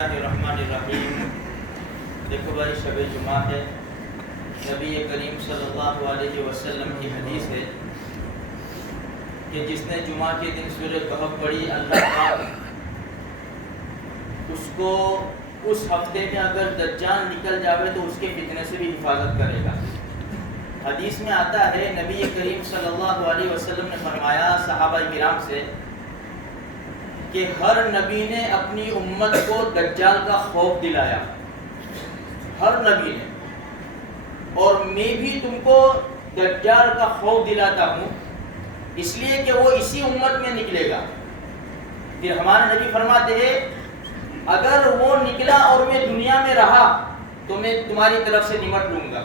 الرحمن الرحیم۔ دیکھو بھائی، شب جمعہ ہے، نبی کریم صلی اللہ علیہ وسلم کی حدیث ہے کہ جس نے جمعہ کے دن سورہ کہف پڑھی، اللہ پاک اس کو اس ہفتے میں اگر دجال نکل جاوے تو اس کے فتنے سے بھی حفاظت کرے گا۔ حدیث میں آتا ہے، نبی کریم صلی اللہ علیہ وسلم نے فرمایا صحابہ کرام سے کہ ہر نبی نے اپنی امت کو دجال کا خوف دلایا، ہر نبی نے، اور میں بھی تم کو دجال کا خوف دلاتا ہوں اس لیے کہ وہ اسی امت میں نکلے گا۔ پھر ہمارے نبی فرماتے ہیں اگر وہ نکلا اور میں دنیا میں رہا تو میں تمہاری طرف سے نمٹ لوں گا،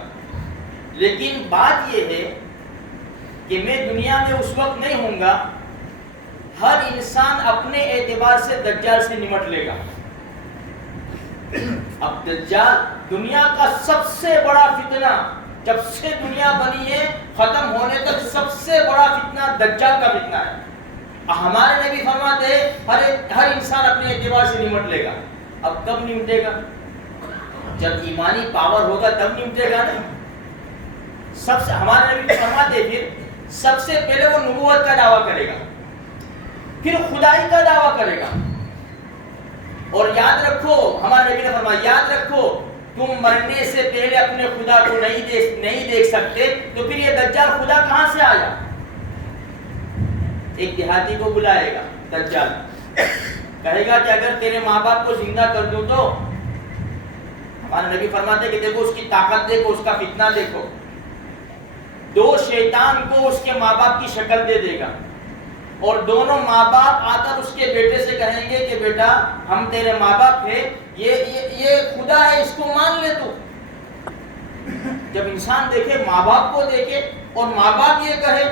لیکن بات یہ ہے کہ میں دنیا میں اس وقت نہیں ہوں گا، ہر انسان اپنے اعتبار سے دجال سے نمٹ لے گا۔ اب دجال دنیا کا سب سے بڑا فتنہ، جب سے دنیا بنی ہے ختم ہونے تک سب سے بڑا فتنہ دجال کا فتنہ ہے۔ ہمارے نبی فرماتے ہیں ہر انسان اپنے اعتبار سے نمٹ لے گا۔ اب کب نمٹے گا؟ جب ایمانی پاور ہوگا تب نمٹے گا نا۔ سب سے ہمارے نبی فرماتے پھر سب سے پہلے وہ نبوت کا دعویٰ کرے گا، پھر خدائی کا دعویٰ کرے گا۔ اور یاد رکھو، ہمارے نبی نے فرمایا یاد رکھو تم مرنے سے پہلے اپنے خدا کو نہیں دیکھ سکتے تو پھر یہ دجال خدا کہاں سے آیا؟ ایک دیہاتی کو بلائے گا دجال، کہے گا کہ اگر تیرے ماں باپ کو زندہ کر دوں تو، ہمارے نبی فرماتے کہ دیکھو اس کی طاقت دیکھو، اس کا فتنہ دیکھو، دو شیطان کو اس کے ماں باپ کی شکل دے دے گا اور دونوں ماں باپ آ کر اس کے بیٹے سے کہیں گے کہ بیٹا ہم تیرے ماں باپ ہیں، یہ خدا ہے، اس کو مان لے تو۔ جب انسان دیکھے، ماں باپ کو دیکھے اور ماں باپ یہ کہے،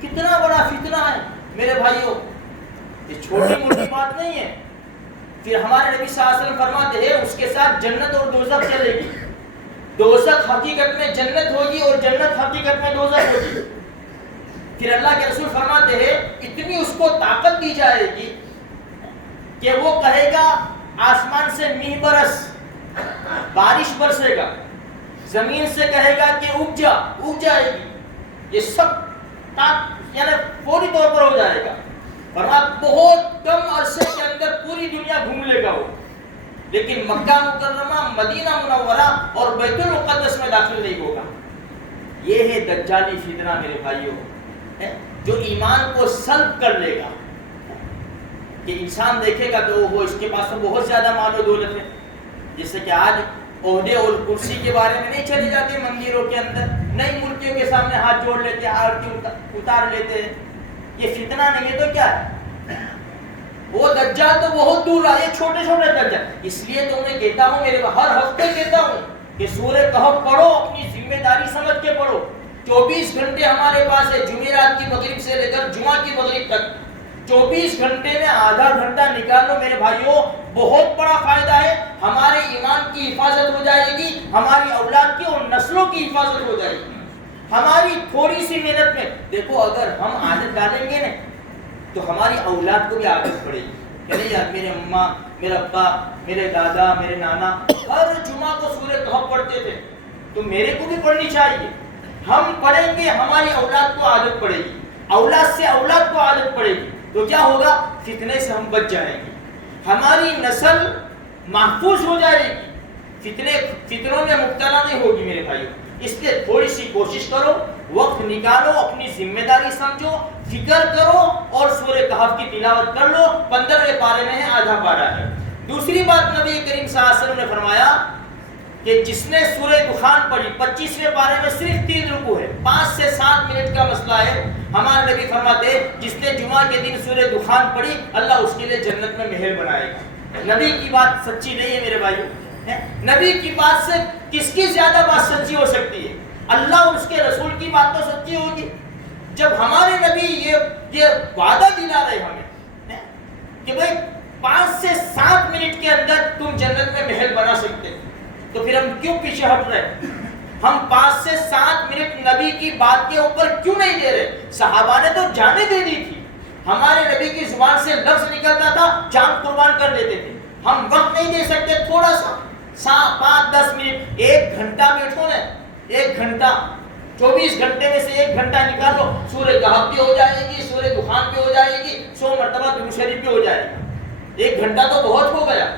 کتنا بڑا فتنہ ہے میرے بھائیوں، یہ چھوٹی موٹی بات نہیں ہے۔ پھر ہمارے نبی صلی اللہ علیہ وسلم فرماتے ہیں اس کے ساتھ جنت اور دوزخ چلے گی، دوزخ حقیقت میں جنت ہوگی اور جنت حقیقت میں دوزخ ہوگی۔ پھر اللہ کے رسول فرماتے ہیں اتنی اس کو طاقت دی جائے گی کہ وہ کہے گا آسمان سے میہ برس، بارش برسے گا، زمین سے کہے گا کہ اگ جائے گی، یہ سب یعنی فوری طور پر ہو جائے گا۔ فرمایا بہت کم عرصے کے اندر پوری دنیا گھوم لے گا وہ، لیکن مکہ مکرمہ، مدینہ منورہ اور بیت المقدس میں داخل نہیں ہوگا۔ یہ ہے دجالی فتنہ میرے بھائیوں، جو ایمان کو سلب کر لے گا، کہ انسان دیکھے گا تو وہ اس کے پاس تو بہت زیادہ مال و دولت ہے، جیسے کہ آج عہدے اور کرسی کے بارے میں نہیں چلے جاتے مندروں کے اندر، نئی مورتیوں کے سامنے ہاتھ جوڑ لیتے، آرتی اتار لیتے ہیں۔ یہ فتنہ نہیں ہے تو کیا ہے؟ وہ دجال تو بہت دور رہا، یہ چھوٹے چھوٹے دجال۔ اس لیے تو میں کہتا ہوں، میرے ہر ہفتے کہتا ہوں کہ سورہ کہف پڑھو، اپنی ذمہ داری سمجھ کے پڑھو۔ 24 گھنٹے ہمارے پاس ہے، جمعرات کی مغرب سے لے کر جمعہ کی مغرب تک، 24 گھنٹے میں آدھا گھنٹہ نکال لو میرے بھائیوں، بہت بڑا فائدہ ہے۔ ہمارے ایمان کی حفاظت ہو جائے گی، ہماری اولاد کی اور نسلوں کی حفاظت ہو جائے گی۔ ہماری تھوڑی سی محنت میں دیکھو، اگر ہم عادت ڈالیں گے نا تو ہماری اولاد کو بھی عادت پڑے گی کہ نہیں یار، میرے اماں، میرے ابا، میرے دادا، میرے نانا ہر جمعہ کو سورہ کہف پڑھتے تھے، تو میرے کو بھی پڑھنی چاہیے۔ ہم پڑھیں گے، ہماری اولاد کو عادت پڑے گی، اولاد سے اولاد کو عادت پڑے گی، تو کیا ہوگا؟ فتنے سے ہم بچ جائیں گے، ہماری نسل محفوظ ہو جائے گی، فتنوں میں مبتلا نہیں ہوگی میرے بھائیوں۔ اس لیے تھوڑی سی کوشش کرو، وقت نکالو، اپنی ذمہ داری سمجھو، فکر کرو اور سورہ کہف کی تلاوت کر لو۔ 15ویں پارے میں ہے، آدھا پارہ ہے۔ دوسری بات نبی کریم صلی اللہ علیہ وسلم نے فرمایا کہ جس نے سورہ دخان پڑھی، 25ویں پارے میں صرف 3 رکوع ہے، 5 سے 7 منٹ کا مسئلہ ہے۔ ہمارے نبی فرماتے ہیں جس نے جمعہ کے دن سورہ دخان پڑھی، اللہ اس کے لیے جنت میں محل بنائے گا۔ نبی کی بات سچی نہیں ہے میرے بھائیوں؟ نبی کی بات سے کس کی زیادہ بات سچی ہو سکتی ہے؟ اللہ اور اس کے رسول کی بات تو سچی ہوگی۔ جب ہمارے نبی یہ وعدہ دلا رہے ہمیں کہ بھائی 5 سے 7 منٹ کے اندر تم جنت میں محل بنا سکتے، تو پھر ہم کیوں پیچھے ہٹ رہے؟ ہم 5 سے 7 منٹ نبی کی بات کے اوپر کیوں نہیں دے رہے؟ صحابہ نے تو جانیں دے دی تھی، ہمارے نبی کی زبان سے لفظ نکلتا تھا جان قربان کر دیتے تھے، ہم وقت نہیں دے سکتے، تھوڑا سا 5-10 منٹ، 1 گھنٹہ بیٹھو نا، 1 گھنٹہ، 24 گھنٹے میں سے 1 گھنٹہ نکالو، سورہ کہف بھی ہو جائے گی، سورہ دخان بھی ہو جائے گی، 100 مرتبہ درود شریف بھی ہو جائے گا، 1 گھنٹہ تو بہت ہو گیا۔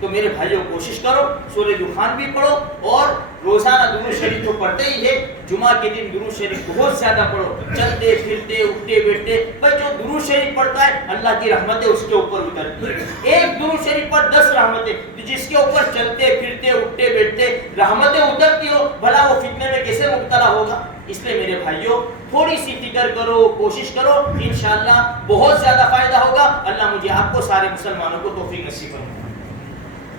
تو میرے بھائیوں کوشش کرو سورہ دخان بھی پڑھو، اور روزانہ درود شریف تو پڑھتے ہی ہے، جمعہ کے دن درود شریف بہت زیادہ پڑھو، چلتے پھرتے اٹھتے بیٹھتے، بھائی جو درود شریف پڑھتا ہے اللہ کی رحمتیں اس کے اوپر اترتی ہیں، 1 درود شریف پر 10 رحمتیں، جس کے اوپر چلتے پھرتے اٹھتے بیٹھتے رحمتیں اترتی ہو، بھلا وہ فتنے میں کیسے مبتلا ہوگا؟ اس لیے میرے بھائیوں تھوڑی سی فکر کرو، کوشش کرو، انشاءاللہ بہت زیادہ فائدہ ہوگا۔ اللہ مجھے آپ کو سارے مسلمانوں کو توفیق نصیب فرمائے۔